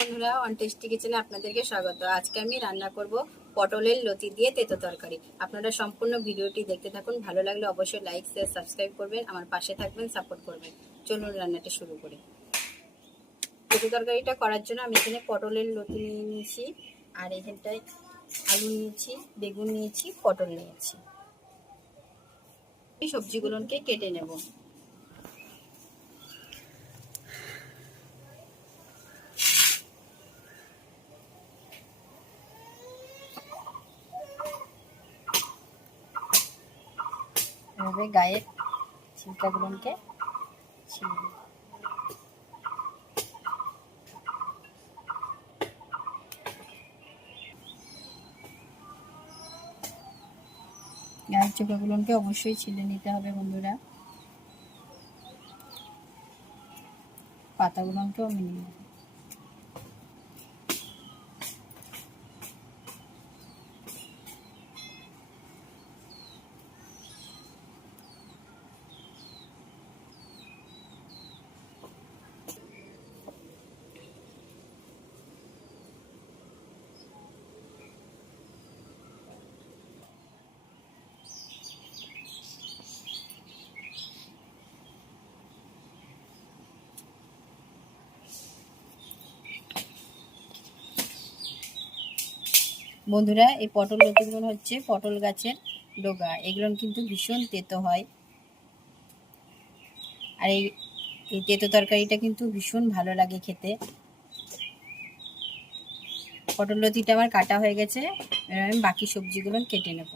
বন্ধুরা, on tasty কিচেনে আপনাদেরকে স্বাগত। আজকে আমি রান্না করব পটলের লতি দিয়ে তেতো তরকারি। আপনারা সম্পূর্ণ ভিডিওটি দেখতে থাকুন। ভালো লাগলে অবশ্যই লাইক শেয়ার সাবস্ক্রাইব করবেন, আমার পাশে থাকবেন, সাপোর্ট করবেন। চলুন রান্নাটা শুরু করি। তেতো তরকারিটা করার জন্য আমি এখানে পটলের লতি নিয়ে নিয়েছি, আর এখানটায় আলু নিয়েছি, বেগুন নিয়েছি, পটল নিয়েছি। এই সবজিগুলোকে কেটে নেব। এভাবে গায়ের ছিলকাগুলোকে ছিঁড়ে নেব। গায়ের চোখাগুলোকে অবশ্যই ছিলে নিতে হবে বন্ধুরা। পাতাগুলোকেও আমি নিয়ে নেব। বন্ধুরা, এই পটল লতিগুলো হচ্ছে পটল গাছের ডগা। এগুলো কিন্তু ভীষণ তেতো হয়, আর এই তেতো তরকারিটা কিন্তু ভীষণ ভালো লাগে খেতে। পটল লতিটা আমার কাটা হয়ে গেছে, এবার আমি বাকি সবজিগুলো কেটে নেব।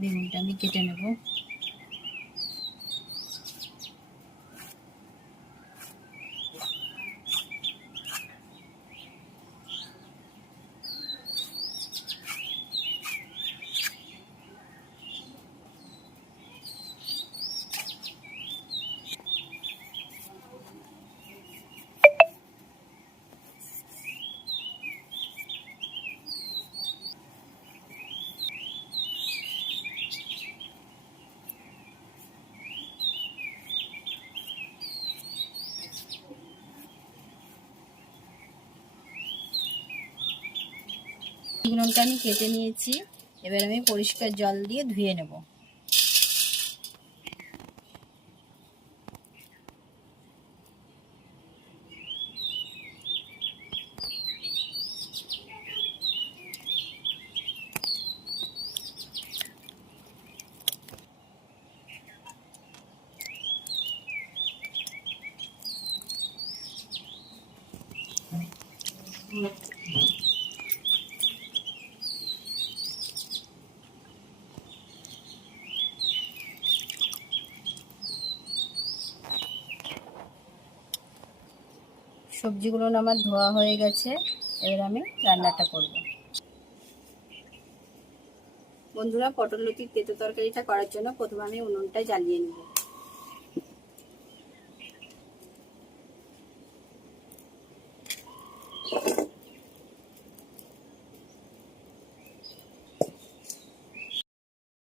বেগুনটা আমি কেটে নেব। এগুলোকে আমি কেটে নিয়েছি, এবার আমি পরিষ্কার জল দিয়ে ধুয়ে নেব। সবজিগুলো আমার ধোয়া হয়ে গেছে, এবার আমি রান্নাটা করব। বন্ধুরা, পটল লতির তেতো তরকারিটা করার জন্য প্রথমে আমি উনুনটা জ্বালিয়ে নেব।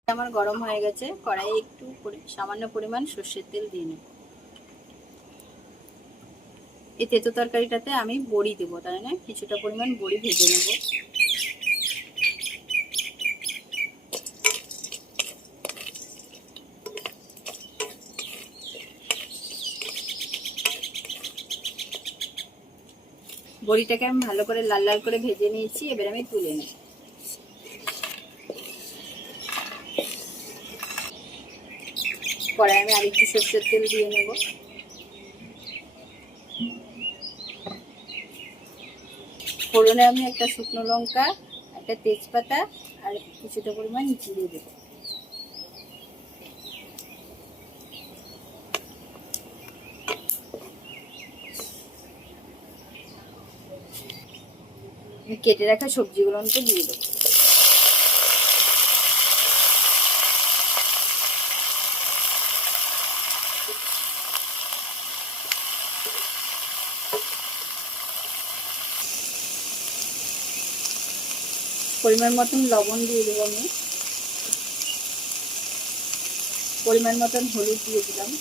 আমার গরম হয়ে গেছে, কড়াইয়ে একটু সামান্য পরিমাণ সর্ষের তেল দিয়ে নেব। এই তেতো তরকারিটাতে আমি বড়ি দেবো, তাই না কিছুটা পরিমাণ বড়ি ভেজে নেব। বড়িটাকে আমি ভালো করে লাল লাল করে ভেজে নিয়েছি, এবার আমি তুলে নেব। কড়াই আমি আরেকটু সর্ষের তেল দিয়ে নেব। ফোড়নে আমি একটা শুকনো লঙ্কা, একটা তেজপাতা আর কিছুটা পরিমাণ জিরে দেবো। কেটে রাখা সবজিগুলোকে দিয়ে দেবো। পরিমাণ মতন লবণ দিয়ে দেবো আমি, পরিমাণ মতন হলুদ দিয়ে দিলাম,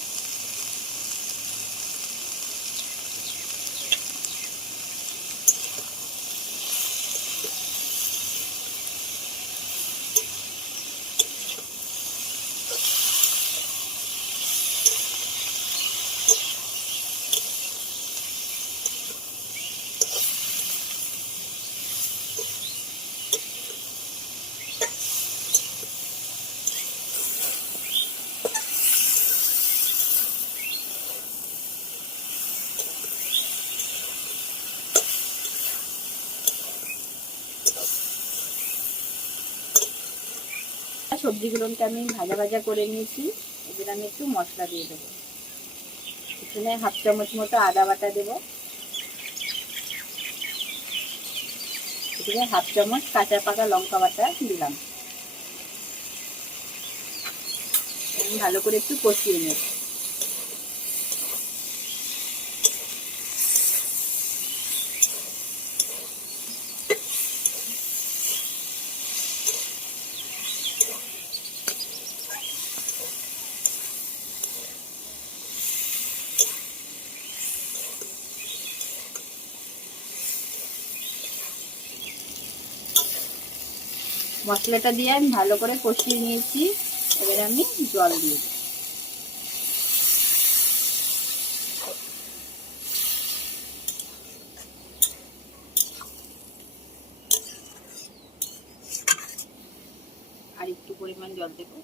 সবজিগুলোকে আমি ভাজা ভাজা করে নিয়েছি। এবার আমি একটু মশলা দিয়ে দেবো। এখানে 1/2 চামচ মতো আদা বাটা দেবো, এখানে 1/2 চামচ কাঁচা পাকা লঙ্কা বাটা দিলাম। আমি ভালো করে একটু কষিয়ে নেব। মশলাটা দিয়ে আমি ভালো করে কষিয়ে নিয়েছি। এবার আমি জল দিয়ে দিই। আর একটু পরিমাণ জল দেবো।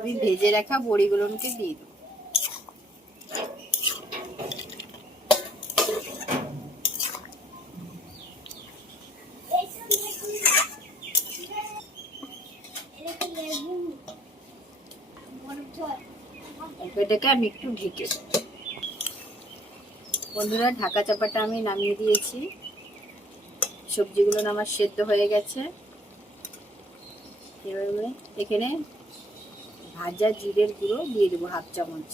আমি ভেজে রাখা বড়িগুলোকে দিয়ে দেবো। এটাকে আমি একটু ঢেকে দেব। বন্ধুরা, ঢাকা চাপাটা আমি নামিয়ে দিয়েছি। সবজিগুলো আমার সেদ্ধ হয়ে গেছে। এবারে এখানে ভাজা জিরের গুঁড়ো দিয়ে দেবো 1/2 চামচ।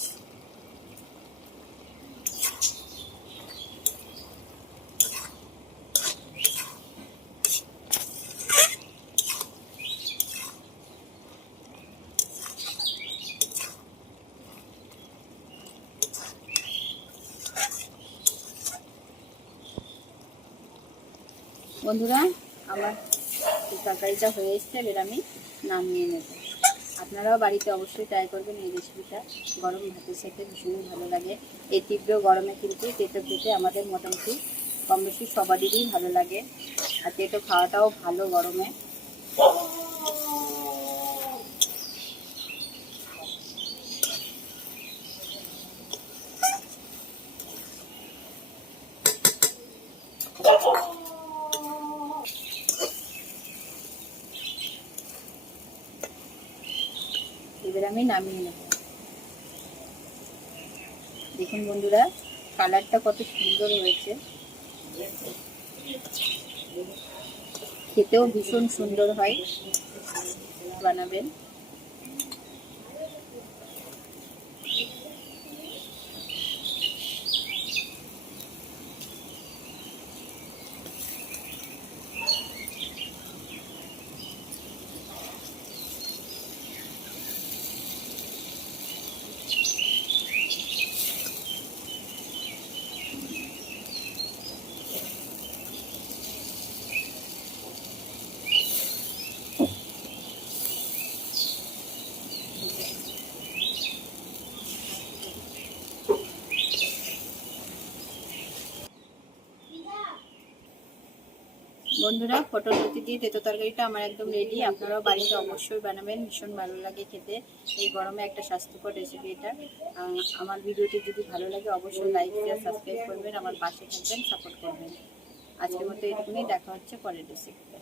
বন্ধুরা, আমার তরকারিটা হয়ে এসছে। এবার আমি নামিয়ে নেব। আপনারাও বাড়িতে অবশ্যই ট্রাই করবেন এই রেসিপিটা। গরম ভাতের সাথে ভীষণই ভালো লাগে। এই তীব্র গরমে কিন্তু তেতো খেতে আমাদের মোটামুটি কম বেশি সবারই ভালো লাগে। আর তেতো খাওয়াটাও ভালো গরমে। এবার আমি নামিয়ে নেব। দেখুন বন্ধুরা, কালারটা কত সুন্দর হয়েছে। খেতেও ভীষণ সুন্দর হয়। বানাবেন। বন্ধুরা, পটল লতি দিয়ে তেতো তরকারিটা আমার একদম রেডি। আপনারাও বাড়িতে অবশ্যই বানাবেন, ভীষণ ভালো লাগে খেতে। এই গরমে একটা স্বাস্থ্যকর রেসিপি এটা। আমার ভিডিওটি যদি ভালো লাগে অবশ্যই লাইক শেয়ার সাবস্ক্রাইব করবেন, আমার পাশে থাকবেন, সাপোর্ট করবেন। আজকের মতো এটুকুনি, দেখা হচ্ছে পরের রেসিপিতে।